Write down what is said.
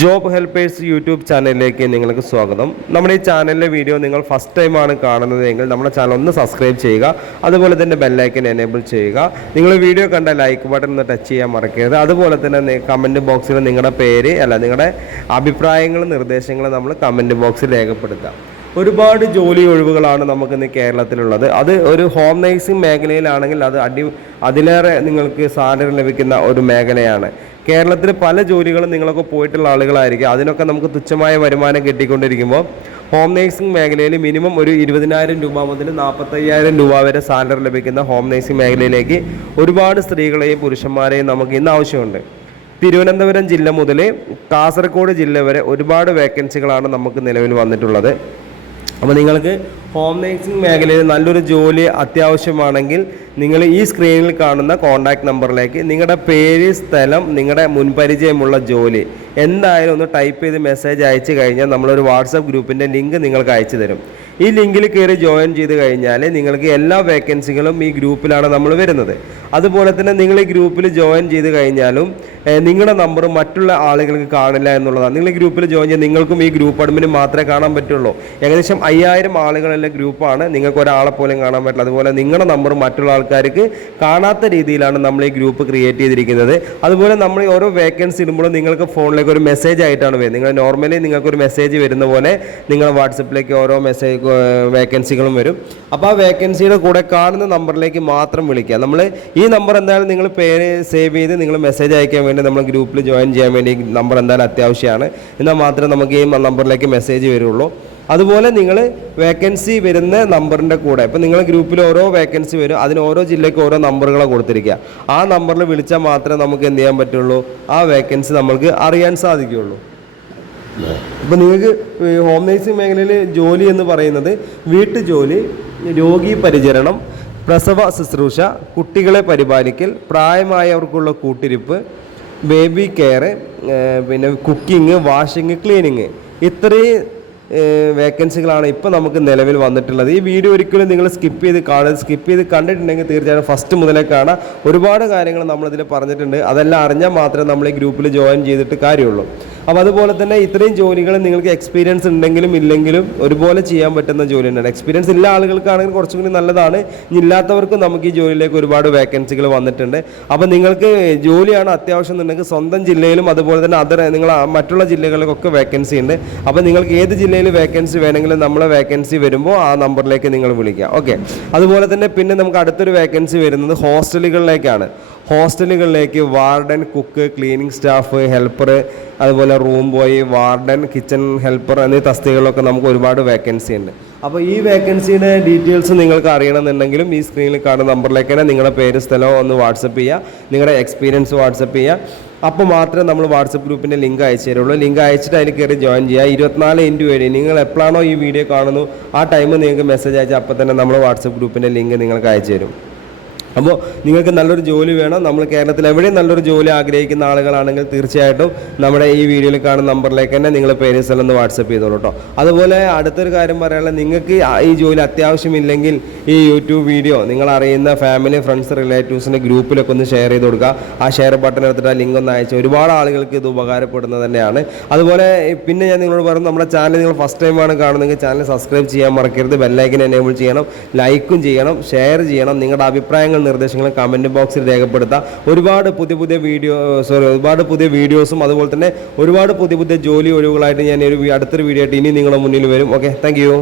Job helpers YouTube ചാനലിലേക്ക് നിങ്ങൾക്ക് സ്വാഗതം. നമ്മുടെ ഈ ചാനലിലെ വീഡിയോ നിങ്ങൾ ഫസ്റ്റ് ടൈമാണ് കാണുന്നതെങ്കിൽ നമ്മുടെ ചാനൽ ഒന്ന് സബ്സ്ക്രൈബ് ചെയ്യുക. അതുപോലെ തന്നെ ബെല്ലൈക്കൻ എനേബിൾ ചെയ്യുക. നിങ്ങൾ വീഡിയോ കണ്ട ലൈക്ക് ബട്ടൺ ഒന്ന് ടച്ച് ചെയ്യാൻ മറക്കരുത്. അതുപോലെ തന്നെ കമൻറ്റ് ബോക്സിൽ നിങ്ങളുടെ പേര് നിങ്ങളുടെ അഭിപ്രായങ്ങളും നിർദ്ദേശങ്ങളും നമ്മൾ കമൻറ്റ് ബോക്സിൽ രേഖപ്പെടുത്താം. ഒരുപാട് ജോലി ഒഴിവുകളാണ് നമുക്കിന്ന് കേരളത്തിലുള്ളത്. അത് ഒരു ഹോം നഴ്സിംഗ് മേഖലയിലാണെങ്കിൽ അതിലേറെ നിങ്ങൾക്ക് സാലറി ലഭിക്കുന്ന ഒരു മേഖലയാണ്. കേരളത്തിൽ പല ജോലികളും നിങ്ങളൊക്കെ പോയിട്ടുള്ള ആളുകളായിരിക്കും. അതിനൊക്കെ നമുക്ക് തുച്ഛമായ വരുമാനം കിട്ടിക്കൊണ്ടിരിക്കുമ്പോൾ ഹോം നഴ്സിംഗ് മേഖലയിൽ മിനിമം ഒരു 20,000 രൂപ മുതൽ 45,000 രൂപ വരെ സാലറി ലഭിക്കുന്ന ഹോം നഴ്സിംഗ് മേഖലയിലേക്ക് ഒരുപാട് സ്ത്രീകളെയും പുരുഷന്മാരെയും നമുക്ക് ഇന്ന് ആവശ്യമുണ്ട്. തിരുവനന്തപുരം ജില്ല മുതൽ കാസർഗോഡ് ജില്ല വരെ ഒരുപാട് വേക്കൻസികളാണ് നമുക്ക് നിലവിൽ വന്നിട്ടുള്ളത്. അപ്പോൾ നിങ്ങൾക്ക് ഹോം നഴ്സിംഗ് മേഖലയിൽ നല്ലൊരു ജോലി അത്യാവശ്യമാണെങ്കിൽ നിങ്ങൾ ഈ സ്ക്രീനിൽ കാണുന്ന കോൺടാക്റ്റ് നമ്പറിലേക്ക് നിങ്ങളുടെ പേര്, സ്ഥലം, നിങ്ങളുടെ മുൻപരിചയമുള്ള ജോലി എന്തായാലും ഒന്ന് ടൈപ്പ് ചെയ്ത് മെസ്സേജ് അയച്ചു കഴിഞ്ഞാൽ നമ്മളൊരു വാട്സപ്പ് ഗ്രൂപ്പിൻ്റെ ലിങ്ക് നിങ്ങൾക്ക് അയച്ചു തരും. ഈ ലിങ്കിൽ കയറി ജോയിൻ ചെയ്ത് കഴിഞ്ഞാൽ നിങ്ങൾക്ക് എല്ലാ വേക്കൻസികളും ഈ ഗ്രൂപ്പിലാണ് നമ്മൾ വരുന്നത്. അതുപോലെ തന്നെ നിങ്ങൾ ഈ ഗ്രൂപ്പിൽ ജോയിൻ ചെയ്ത് കഴിഞ്ഞാലും നിങ്ങളുടെ നമ്പർ മറ്റുള്ള ആളുകൾക്ക് കാണില്ല എന്നുള്ളതാണ്. നിങ്ങൾ ഈ ഗ്രൂപ്പിൽ ജോയിൻ ചെയ്ത് നിങ്ങൾക്കും ഈ ഗ്രൂപ്പ് അഡ്മിന് മാത്രമേ കാണാൻ പറ്റുള്ളൂ. ഏകദേശം 5000 ആളുകളുള്ള ഗ്രൂപ്പാണ്. നിങ്ങൾക്ക് ഒരാളെ പോലും കാണാൻ പറ്റില്ല. അതുപോലെ നിങ്ങളുടെ നമ്പർ മറ്റുള്ള ആൾക്കാർക്ക് കാണാത്ത രീതിയിലാണ് നമ്മൾ ഈ ഗ്രൂപ്പ് ക്രിയേറ്റ് ചെയ്തിരിക്കുന്നത്. അതുപോലെ നമ്മൾ ഓരോ വേക്കൻസി ഇടുമ്പോഴും നിങ്ങൾക്ക് ഫോണിലേക്ക് ഒരു മെസ്സേജ് ആയിട്ടാണ് വരുന്നത്. നിങ്ങൾ നോർമലി നിങ്ങൾക്കൊരു മെസ്സേജ് വരുന്ന പോലെ നിങ്ങൾ വാട്സപ്പിലേക്ക് ഓരോ മെസ്സേജ് വേക്കൻസികളും വരും. അപ്പോൾ ആ വേക്കൻസിയുടെ കൂടെ കാണുന്ന നമ്പറിലേക്ക് മാത്രം വിളിക്കുക. നമ്മൾ ഈ നമ്പർ എന്തായാലും നിങ്ങൾ പേര് സേവ് ചെയ്ത് നിങ്ങൾ മെസ്സേജ് അയക്കാൻ വേണ്ടി നമ്മൾ ഗ്രൂപ്പിൽ ജോയിൻ ചെയ്യാൻ വേണ്ടി ഈ നമ്പർ എന്തായാലും അത്യാവശ്യമാണ്. എന്നാൽ മാത്രമേ നമുക്ക് ഈ നമ്പറിലേക്ക് മെസ്സേജ് വരുള്ളൂ. അതുപോലെ നിങ്ങൾ വേക്കൻസി വരുന്ന നമ്പറിൻ്റെ കൂടെ ഇപ്പോൾ നിങ്ങൾ ഗ്രൂപ്പിൽ ഓരോ വേക്കൻസി വരും, അതിന് ഓരോ ജില്ലയ്ക്ക് ഓരോ നമ്പറുകളെ കൊടുത്തിരിക്കുക. ആ നമ്പറിൽ വിളിച്ചാൽ മാത്രമേ നമുക്ക് എന്ത് ചെയ്യാൻ പറ്റുള്ളൂ, ആ വേക്കൻസി നമുക്ക് അറിയാൻ സാധിക്കുകയുള്ളൂ. ഇപ്പോൾ നിങ്ങൾക്ക് ഹോം നഴ്സിംഗ് മേഖലയിൽ ജോലി എന്ന് പറയുന്നത് വീട്ടുജോലി, രോഗി പരിചരണം, പ്രസവ ശുശ്രൂഷ, കുട്ടികളെ പരിപാലിക്കൽ, പ്രായമായവർക്കുള്ള കൂട്ടിരിപ്പ്, ബേബി കെയർ, പിന്നെ കുക്കിംഗ്, വാഷിംഗ്, ക്ലീനിങ്, ഇത്രയും വേക്കൻസികളാണ് ഇപ്പോൾ നമുക്ക് നിലവിൽ വന്നിട്ടുള്ളത്. ഈ വീഡിയോ ഒരിക്കലും നിങ്ങൾ സ്കിപ്പ് ചെയ്ത് കണ്ടിട്ടുണ്ടെങ്കിൽ തീർച്ചയായും ഫസ്റ്റ് മുതലേ കാണാം. ഒരുപാട് കാര്യങ്ങൾ നമ്മളിതിൽ പറഞ്ഞിട്ടുണ്ട്. അതെല്ലാം അറിഞ്ഞാൽ മാത്രമേ നമ്മൾ ഈ ഗ്രൂപ്പിൽ ജോയിൻ ചെയ്തിട്ട് കാര്യമുള്ളൂ. അപ്പോൾ അതുപോലെ തന്നെ ഇത്രയും ജോലികൾ നിങ്ങൾക്ക് എക്സ്പീരിയൻസ് ഉണ്ടെങ്കിലും ഇല്ലെങ്കിലും ഒരുപോലെ ചെയ്യാൻ പറ്റുന്ന ജോലി തന്നെയാണ്. എക്സ്പീരിയൻസ് ഇല്ല ആളുകൾക്കാണെങ്കിൽ കുറച്ചും കൂടി നല്ലതാണ്. ഇല്ലാത്തവർക്കും നമുക്ക് ഈ ജോലിയിലേക്ക് ഒരുപാട് വേക്കൻസികൾ വന്നിട്ടുണ്ട്. അപ്പോൾ നിങ്ങൾക്ക് ജോലിയാണ് അത്യാവശ്യം എന്നുണ്ടെങ്കിൽ സ്വന്തം ജില്ലയിലും അതുപോലെ തന്നെ നിങ്ങൾ മറ്റുള്ള ജില്ലകളിലൊക്കെ വേക്കൻസി ഉണ്ട്. അപ്പോൾ നിങ്ങൾക്ക് ഏത് ജില്ലയിൽ വേക്കൻസി വേണമെങ്കിലും നമ്മളെ വേക്കൻസി വരുമ്പോൾ ആ നമ്പറിലേക്ക് നിങ്ങൾ വിളിക്കുക. ഓക്കെ. അതുപോലെ തന്നെ പിന്നെ നമുക്ക് അടുത്തൊരു വേക്കൻസി വരുന്നത് ഹോസ്റ്റലുകളിലേക്കാണ്. ഹോസ്റ്റലുകളിലേക്ക് warden, cook, cleaning staff, helper, അതുപോലെ room boy, warden, kitchen helper എന്നീ തസ്തികകളിലൊക്കെ നമുക്ക് ഒരുപാട് വേക്കൻസി ഉണ്ട്. അപ്പോൾ ഈ വേക്കൻസിയുടെ ഡീറ്റെയിൽസ് നിങ്ങൾക്ക് അറിയണമെന്നുണ്ടെങ്കിലും ഈ സ്ക്രീനിൽ കാണുന്ന നമ്പറിലേക്ക് തന്നെ നിങ്ങളുടെ പേര്, സ്ഥലവും ഒന്ന് വാട്സപ്പ് ചെയ്യുക. നിങ്ങളുടെ എക്സ്പീരിയൻസ് വാട്സപ്പ് ചെയ്യുക. അപ്പോൾ മാത്രമേ നമ്മൾ വാട്സപ്പ് ഗ്രൂപ്പിൻ്റെ ലിങ്ക് അയച്ചു തരുള്ളൂ. ലിങ്ക് അയച്ചിട്ട് അതിൽ കയറി ജോയിൻ ചെയ്യുക. 24/7 നിങ്ങൾ എപ്പോഴാണോ ഈ വീഡിയോ കാണുന്നു ആ ടൈം നിങ്ങൾക്ക് മെസ്സേജ് അയച്ചാൽ അപ്പോൾ തന്നെ നമ്മൾ വാട്സപ്പ് ഗ്രൂപ്പിൻ്റെ ലിങ്ക് നിങ്ങൾക്ക് അയച്ചു തരും. അപ്പോൾ നിങ്ങൾക്ക് നല്ലൊരു ജോലി വേണം, നമ്മൾ കേരളത്തിൽ എവിടെയും നല്ലൊരു ജോലി ആഗ്രഹിക്കുന്ന ആളുകളാണെങ്കിൽ തീർച്ചയായിട്ടും നമ്മുടെ ഈ വീഡിയോയിൽ കാണുന്ന നമ്പറിലേക്ക് തന്നെ നിങ്ങൾ പേര്, സ്ഥലം ഒന്ന് വാട്സപ്പ് ചെയ്തോളൂ കേട്ടോ. അതുപോലെ അടുത്തൊരു കാര്യം പറയാനുള്ളത്, നിങ്ങൾക്ക് ഈ ജോലി അത്യാവശ്യമില്ലെങ്കിൽ ഈ യൂട്യൂബ് വീഡിയോ നിങ്ങൾ അറിയുന്ന ഫാമിലി, ഫ്രണ്ട്സ്, റിലേറ്റീവ്സിൻ്റെ ഗ്രൂപ്പിലൊക്കെ ഒന്ന് ഷെയർ ചെയ്ത് കൊടുക്കുക. ആ ഷെയർ ബട്ടൺ എടുത്തിട്ട് ആ ലിങ്ക് ഒന്ന് അയച്ച് ഒരുപാട് ആളുകൾക്ക് ഇത് ഉപകാരപ്പെടുന്നത് തന്നെയാണ്. അതുപോലെ പിന്നെ ഞാൻ നിങ്ങളോട് പറഞ്ഞു, നമ്മുടെ ചാനൽ നിങ്ങൾ ഫസ്റ്റ് ടൈമാണ് കാണുന്നതെങ്കിൽ ചാനൽ സബ്സ്ക്രൈബ് ചെയ്യാൻ മറക്കരുത്. ബെല്ലൈക്കൻ എനേബിൾ ചെയ്യണം, ലൈക്കും ചെയ്യണം, ഷെയർ ചെയ്യണം. നിങ്ങളുടെ അഭിപ്രായങ്ങൾ, നിർദ്ദേശങ്ങളും കമൻറ്റ് ബോക്സിൽ രേഖപ്പെടുത്താം. ഒരുപാട് പുതിയ വീഡിയോസും അതുപോലെ തന്നെ ഒരുപാട് പുതിയ ജോലി ഒഴിവുകളായിട്ട് ഞാൻ അടുത്തൊരു വീഡിയോ ആയിട്ട് ഇനി നിങ്ങളുടെ മുന്നിൽ വരും. Okay, thank you.